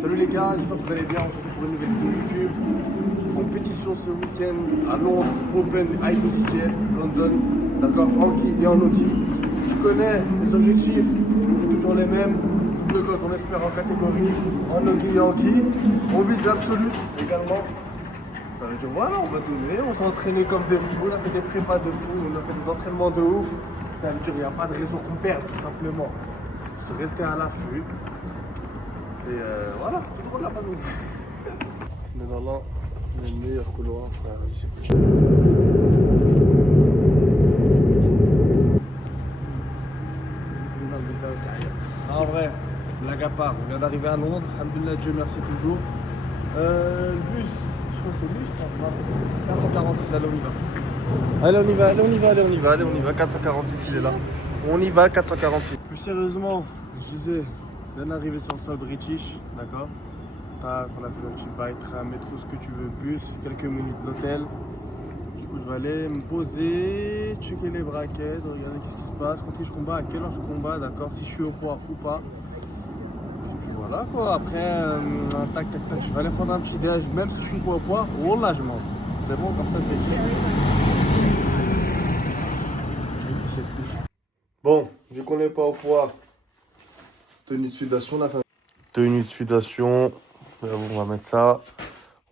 Salut les gars, j'espère que vous allez bien. On se retrouve pour une nouvelle vidéo YouTube. Compétition ce week-end à Londres, Open IWGF London. D'accord, en qui et en hockey. Tu connais les objectifs, c'est toujours les mêmes. Le gold, on espère en catégorie, en hockey et en qui. On vise l'absolute également. Ça veut dire voilà, on va donner, on s'est entraîné comme des fous, on a fait des prépas de fous, on a fait des entraînements de ouf. Ça veut dire qu'il n'y a pas de raison qu'on perde, tout simplement. Se rester à l'affût. Et voilà, tout le monde l'a pas vu. On est dans l'un des meilleurs couloirs, frère, ici. En vrai, blague à part, on vient d'arriver à Londres, alhamdoulilah, Dieu merci toujours. Le bus, je crois que c'est lui, je crois. 446, allez, on y va. Allez, on y va, allez, on y va, allez, on y va, allez, on y va. 446, il est là. On y va, 446. Plus sérieusement, je disais, bien arrivé sur le sol british, d'accord. On a fait le petit bail, tram, métro, ce que tu veux, bus, quelques minutes de l'hôtel. Du coup, je vais aller me poser, checker les braquettes, regarder qu'est-ce qui se passe, contre qui je combats, à quelle heure je combats, d'accord, si je suis au poids ou pas. Et puis voilà quoi, après, tac, tac, tac, je vais aller prendre un petit déj, même si je suis au poids, oh là, je mange. C'est bon, comme ça, c'est clair. Bon, vu qu'on n'est pas au poids, tenue de sudation, la fin. Tenue de sudation, là, on va mettre ça.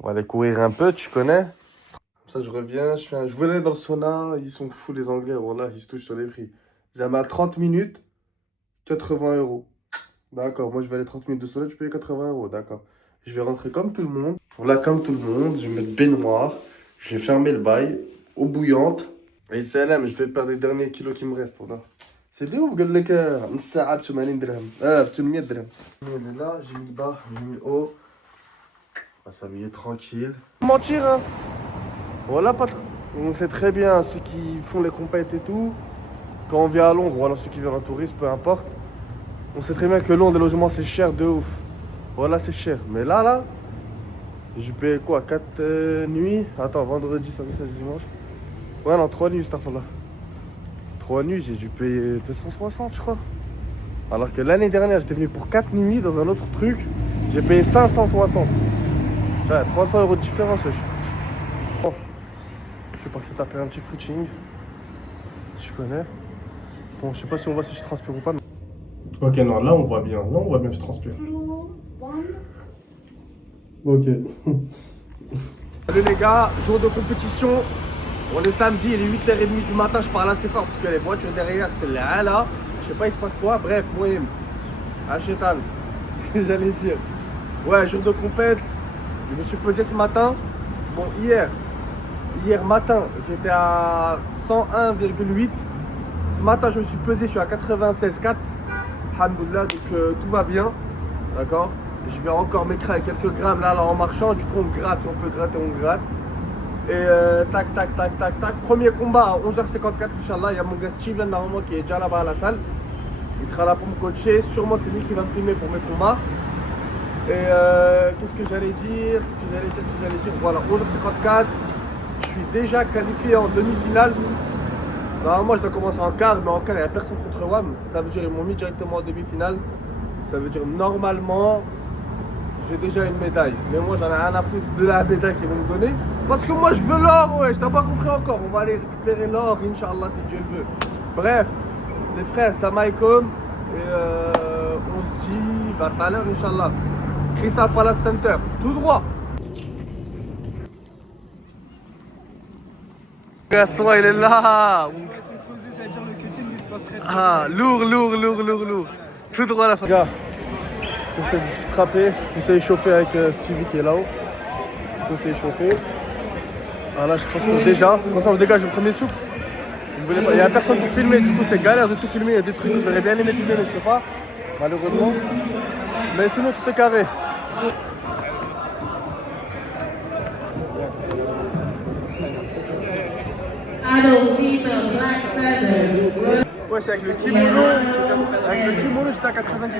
On va aller courir un peu, tu connais. Comme ça, je reviens, je voulais aller dans le sauna, ils sont fous les Anglais, voilà, ils se touchent sur les prix. Ils avaient à 30 minutes, 80 €. D'accord, moi je vais aller 30 minutes de sauna, tu payes 80 €, d'accord. Je vais rentrer comme tout le monde. Là, comme tout le monde, je vais mettre baignoire, je vais fermer le bail, eau bouillante. Et c'est là, mais je vais perdre les derniers kilos qui me restent, voilà. C'est de ouf, قال لك نص ساعة ب 80 درهم ب 800 درهم. On est là, j'ai mis le bas, j'ai mis le haut. On va s'habiller tranquille. Mentir, hein. Voilà, on sait très bien, ceux qui font les compètes et tout, quand on vient à Londres, ou alors ceux qui viennent en tourisme, peu importe, on sait très bien que Londres, les logements, c'est cher de ouf. Voilà, c'est cher. Mais là, j'ai payé quoi, 4 nuits. Attends, vendredi, samedi, dimanche. Ouais, non, 3 nuits, cette affaire-là. 3 nuits, j'ai dû payer 260, je crois. Alors que l'année dernière, j'étais venu pour 4 nuits dans un autre truc. J'ai payé 560. Ouais, 300 € de différence, wesh. Bon, je vais passer taper un petit footing. Tu connais. Bon, je sais pas si on voit si je transpire ou pas. Mais... Ok, non, là on voit bien. Là on voit bien que je transpire. Ok. Salut les gars, jour de compétition. On est samedi, il est 8h30 du matin, je parle assez fort parce que les voitures derrière, c'est là. Je sais pas, il se passe quoi. Bref, Moïm, Achetan, j'allais dire. Ouais, jour de compète, je me suis pesé ce matin. Bon, hier matin, j'étais à 101,8. Ce matin, je me suis pesé, je suis à 96,4. Alhamdoulilah, donc tout va bien. D'accord. Je vais encore m'écraser quelques grammes là en marchant. Du coup, on gratte, si on peut gratter, on gratte. Et tac. Premier combat à 11h54, Inch'Allah. Il y a mon gars Steven normalement qui est déjà là-bas à la salle. Il sera là pour me coacher. Sûrement, c'est lui qui va me filmer pour mes combats. Et qu'est-ce que j'allais dire? Voilà, 11h54. Je suis déjà qualifié en demi-finale. Normalement, je dois commencer en quart, mais en quart, il n'y a personne contre WAM. Ça veut dire qu'ils m'ont mis directement en demi-finale. Ça veut dire normalement, j'ai déjà une médaille. Mais moi, j'en ai rien à foutre de la médaille qu'ils vont me donner. Parce que moi, je veux l'or, ouais. Je t'ai pas compris encore. On va aller récupérer l'or, Inch'Allah, si Dieu le veut. Bref, les frères, salam alaikum. Et on se dit, bah, tout à l'heure, Inch'Allah. Crystal Palace Center, tout droit. Garçon, il est là. Ah, lourd. Tout droit à la fin. Gars, on s'est strappé, on s'est échauffé avec Stevie qui est là-haut. On s'est échauffé. Ah là, je transpire déjà. Comme ça, on dégage le premier souffle. Il n'y a personne pour filmer, du coup, c'est galère de tout filmer. Il y a des trucs que j'aurais bien aimé filmer, mais je peux pas, malheureusement. Mais sinon, tout est carré. Ouais, c'est avec le kimono. Avec le kimono, j'étais à 98.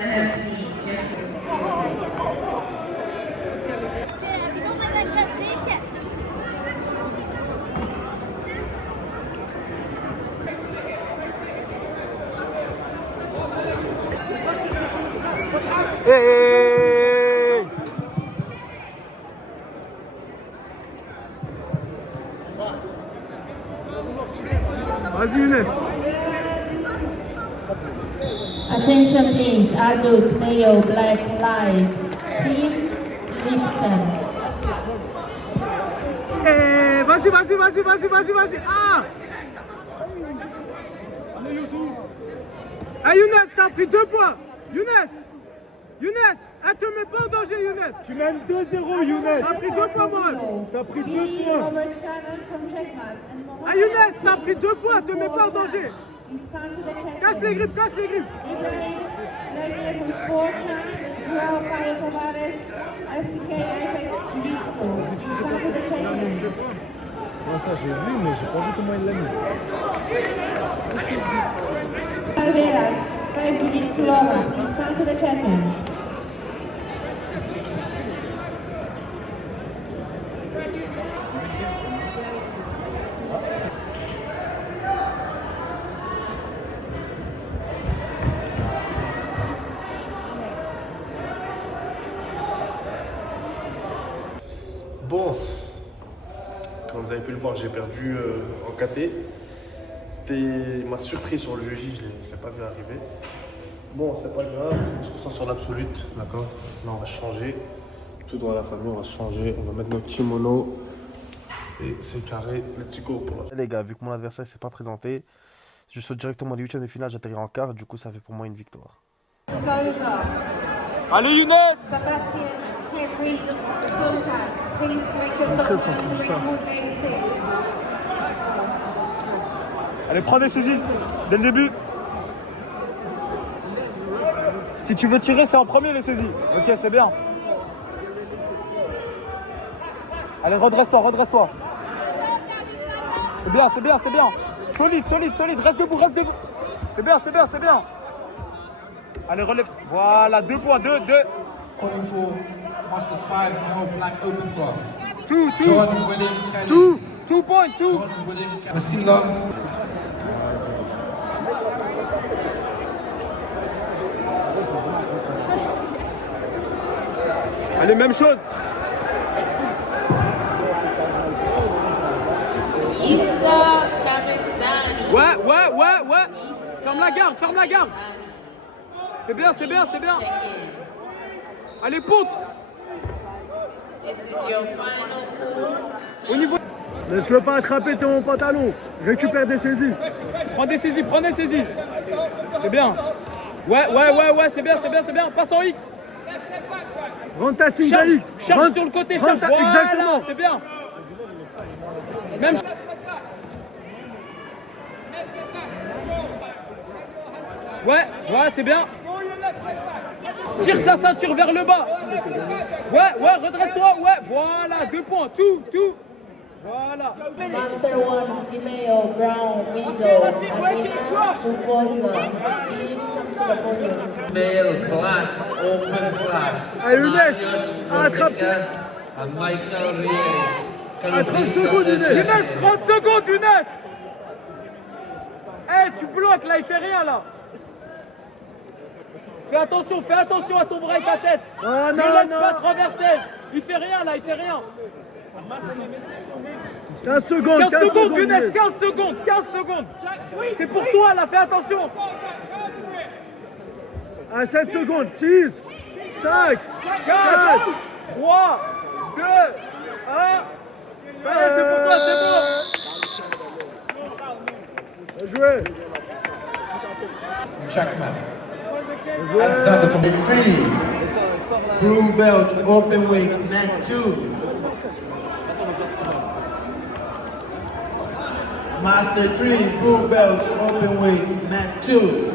Hey! Vas-y, Younes. Attention please, adult, male, black, light, Kim Lipson. Vas-y. Ah! Ah, Younes, t'as pris 2 points. Younes, elle te met pas en danger, Younes. Tu mènes 2-0, Younes. T'as pris 2 points, Mourad. T'as pris 2 points. Ah, Younes, t'as pris 2 points, te mets pas en danger. Casse les grippes. Moi ça j'ai vu mais j'ai pas vu comment il l'a mis. Bon, comme vous avez pu le voir, j'ai perdu en KT. C'était ma surprise sur le jeudi, je ne l'ai pas vu arriver. Bon, c'est pas grave, on se concentre sur l'absolute, d'accord? Là, on va changer. Tout dans la famille, on va changer. On va mettre notre kimono. Et c'est carré, let's go pour la... Les gars, vu que mon adversaire ne s'est pas présenté, je saute directement du 8e de finale, j'atterris en quart, du coup ça fait pour moi une victoire. Allez, Younes. Allez, prends des saisies dès le début. Si tu veux tirer, c'est en premier les saisies. Ok, c'est bien. Allez, redresse-toi. C'est bien. Solide. Reste debout. C'est bien. Allez, relève. Voilà, 2 points, 2. Calling for Master 5 male black open class. 2. Jordan William Kelly. 2 points, 2. Jordan William Kelly. Wasila. Allez, même chose. Issa Karesani. Ouais. Ferme la garde. C'est bien. Allez, ponte. This is your final call. Au niveau... Laisse-le pas attraper ton pantalon. Récupère des saisies. Prends des saisies. C'est bien. Ouais, c'est bien. Passe en X. Rentre ta single X. Charge sur le côté, voilà, exactement. C'est bien. Même... Ouais, c'est bien. Tire sa ceinture vers le bas. Ouais, redresse-toi. Ouais, voilà, 2 points. Tout. Voilà. Master 1, female, brown, window, Adina Uboza. Please come to the podium. Male black open class. Allez, Younes, Marius attrape. Rodriguez and Michael Rier. À 30 secondes, Younes. 30 secondes, Younes. Tu bloques, là, il fait rien, là. Fais attention à ton bras et ta tête. Ne laisse pas traverser. Il fait rien, là, 15 secondes, Younes, 15 secondes. C'est pour toi, là, fais attention. À 7 secondes, 6, 5, 4, 3, 2, 1. Ça y est, c'est pour toi, c'est bon. Bien joué. Checkman. Alexander from the 3. Blue belt open weight net 2. Master 3 blue belt open weight net 2.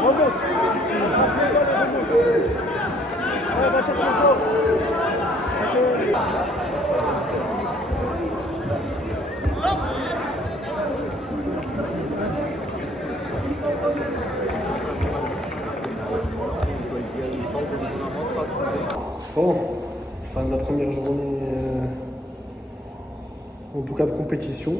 Remonte. en tout cas de compétition.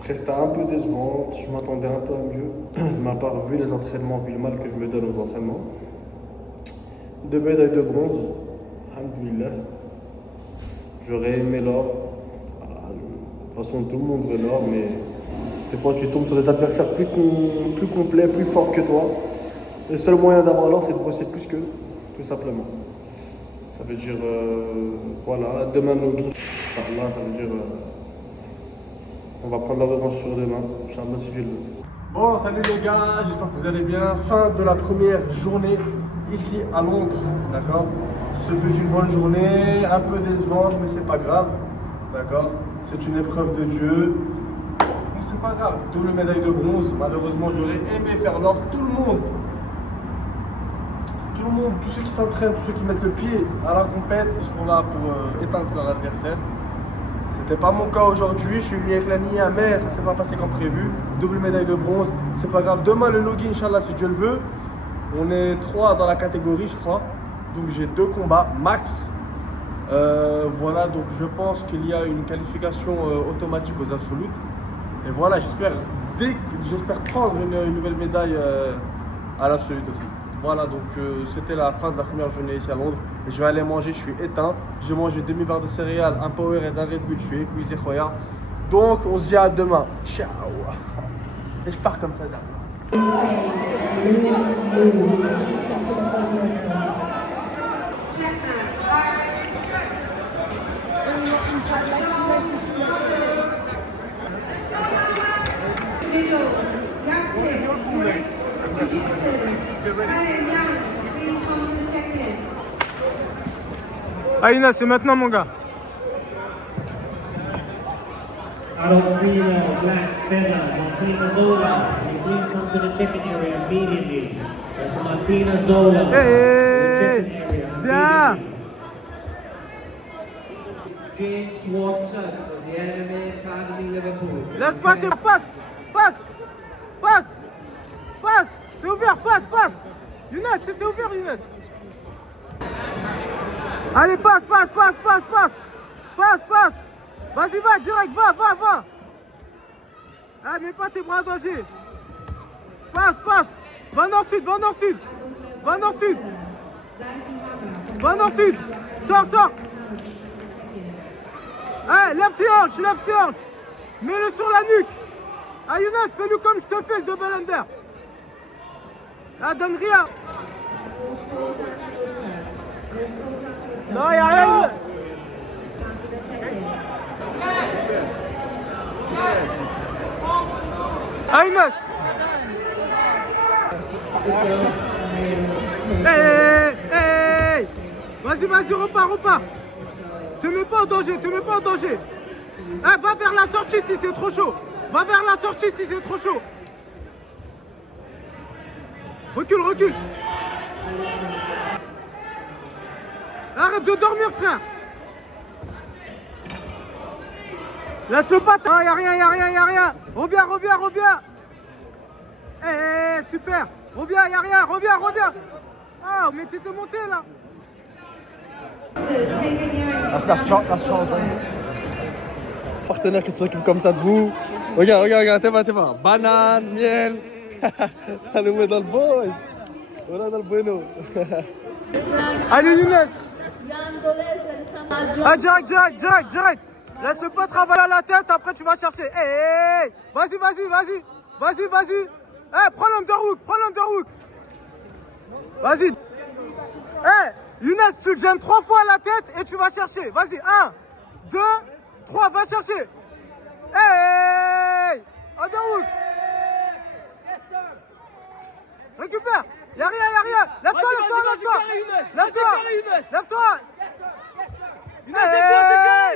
Presta un peu décevante, je m'attendais un peu à mieux, de ma part, vu les entraînements, vu le mal que je me donne aux entraînements. 2 médailles de bronze, alhamdoulilah. J'aurais aimé l'or. Voilà, de toute façon, tout le monde veut l'or, mais des fois, tu tombes sur des adversaires plus complets, plus forts que toi. Le seul moyen d'avoir l'or, c'est de bosser plus qu'eux, tout simplement. Ça veut dire, voilà, demain, Nogi, Inch'Allah, ça veut dire, on va prendre la revanche sur demain, Inch'Allah, si Dieu le veut. Bon, salut les gars, j'espère que vous allez bien. Fin de la première journée ici à Londres, d'accord? Ce fut une bonne journée, un peu décevante, mais c'est pas grave, d'accord? C'est une épreuve de Dieu. C'est pas grave, double médaille de bronze. Malheureusement, j'aurais aimé faire l'or. Tout le monde, tous ceux qui s'entraînent, tous ceux qui mettent le pied à la compète, ils sont là pour éteindre leur adversaire. C'était pas mon cas aujourd'hui, je suis venu avec la Nia, mais ça s'est pas passé comme prévu. Double médaille de bronze, c'est pas grave. Demain, le Nogi, Inch'Allah, si Dieu le veut. On est 3 dans la catégorie, je crois. Donc j'ai 2 combats max. Voilà, donc je pense qu'il y a une qualification automatique aux absolutes. Et voilà, j'espère prendre une nouvelle médaille à l'absolute aussi. Voilà, donc c'était la fin de la première journée ici à Londres. Et je vais aller manger, je suis éteint. J'ai mangé une demi-barre de céréales, un Powerade et un Red Bull, je suis épuisé, khoya. Donc on se dit à demain. Ciao. Et je pars comme ça, ça. Aïna, c'est maintenant mon gars. Adult female black feather, Martina Zola. Can you please come to the check-in area immediately? That's Martina Zola. Hey, bien. James Watson of the Enemy Academy Liverpool. Laisse pas tes passe. C'est ouvert, passe. Younes, c'était ouvert, Younes. Allez, passe. Vas-y, va, direct, va. Ah, mets pas tes bras en danger. Passe. Va nord sud. Sors. Eh, lève ses hanches. Mets-le sur la nuque. Ah, Younes, fais-le comme je te fais, le double under. Ah, donne rien. Non, y'a rien. Ah, Younes. Hey. Vas-y, repars. Te mets pas en danger. Eh, va vers la sortie si c'est trop chaud. Recule. Arrête de dormir, frère. Laisse-le pas. Ah, y'a rien. Reviens. Super. Reviens, y'a rien. Reviens. Ah, mais t'étais monté là. Partenaire qui s'occupe comme ça de vous. Regarde, t'es pas. Banane, miel. Ça nous met dans le boy. Voilà, dans le bueno. Allez, Younes. Ah, direct. Laisse pas travailler à la tête, après tu vas chercher. Hey. Vas-y. Eh, prends l'underhook. Vas-y. Eh, Younes, tu le gênes 3 fois à la tête et tu vas chercher. Vas-y, 1, 2, 3, va chercher. Hey, underhook. Récupère. Y'a rien. Lève-toi. Younes,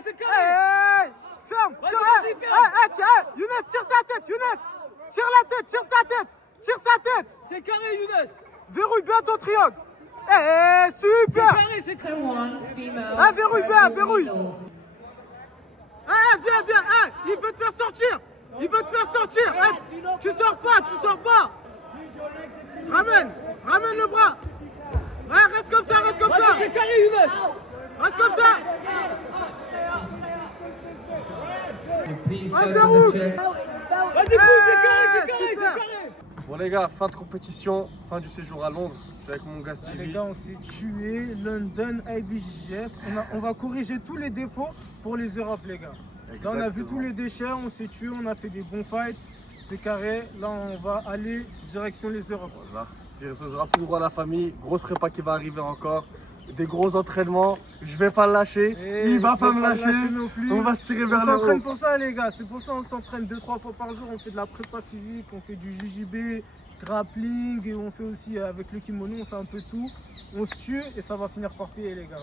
c'est carré. Ferme. Younes, tire sa tête. C'est carré, Younes. Verrouille bien ton triangle. Super. C'est carré. Ah, verrouille. Viens. Il veut te faire sortir. Tu sors pas. Ramène le bras. Reste comme ça. C'est carré, Younes. Reste comme ça. please go to the check. Vas-y, pousse, c'est carré. Bon les gars, fin de compétition, fin du séjour à Londres. Je suis avec mon gars Les Stevie. gars, on s'est tué, London, IBJJF. On va corriger tous les défauts pour les Europes, les gars. Là, on a vu tous les déchets, on s'est tué, on a fait des bons fights. C'est carré. Là, on va aller direction les Europes. Voilà. Direction les Europes, tout droit à la famille. Grosse prépa qui va arriver encore. Des gros entraînements. Je vais pas le lâcher. Il va pas me lâcher. Non plus. On va se tirer On vers le s'entraîne haut. pour ça, les gars. C'est pour ça qu'on s'entraîne 2-3 fois par jour. On fait de la prépa physique, on fait du JJB, grappling et on fait aussi avec le kimono, on fait un peu tout. On se tue et ça va finir par payer, les gars.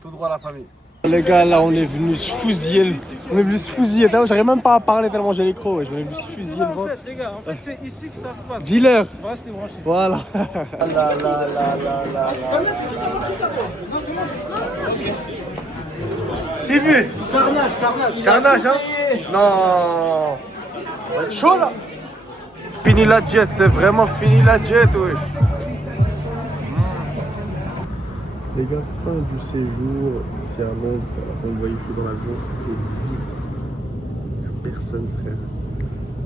Tout droit à la famille. Les gars, là, on est venu se fusiller. On est venu se fusiller. J'arrive même pas à parler tellement j'ai les crocs. Je vais venu se fusiller le En ventre. fait, les gars, c'est ici que ça se passe. Dealer. Restez branchés. Voilà. Stevie. Carnage, hein. Non. Ça va être chaud là. Fini la jet, c'est vraiment fini la jet, wesh. Les gars, fin du séjour, c'est à Londres, on le voit, il faut dans l'avion, c'est vide. Il n'y a personne, frère.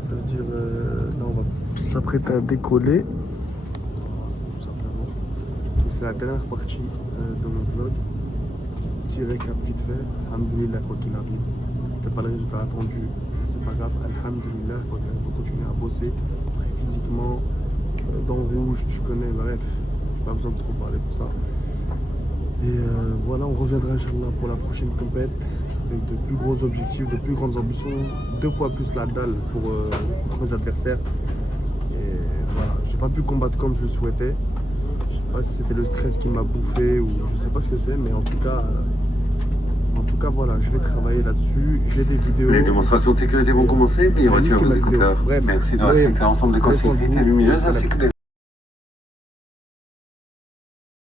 Ça veut dire, là, on va s'apprêter à décoller. Tout simplement. Et c'est la dernière partie de mon vlog. Petit récap vite fait. Alhamdoulilah, quoi qu'il arrive. C'était pas le résultat attendu. C'est pas grave. Alhamdoulilah, quoi qu'il arrive, on continue à bosser. Après, physiquement, dans le rouge, tu connais, bref. J'ai pas besoin de trop parler pour ça. Et voilà, on reviendra Inch'Allah pour la prochaine compète avec de plus gros objectifs, de plus grandes ambitions, 2 fois plus la dalle pour mes adversaires. Et voilà, j'ai pas pu combattre comme je le souhaitais. Je sais pas si c'était le stress qui m'a bouffé ou je sais pas ce que c'est, mais en tout cas voilà, je vais travailler là-dessus. J'ai des vidéos. Les démonstrations de sécurité vont commencer. Veuillez retirer vos écouteurs. Bref, merci de respecter l'ensemble des consignes lumineuses ainsi que des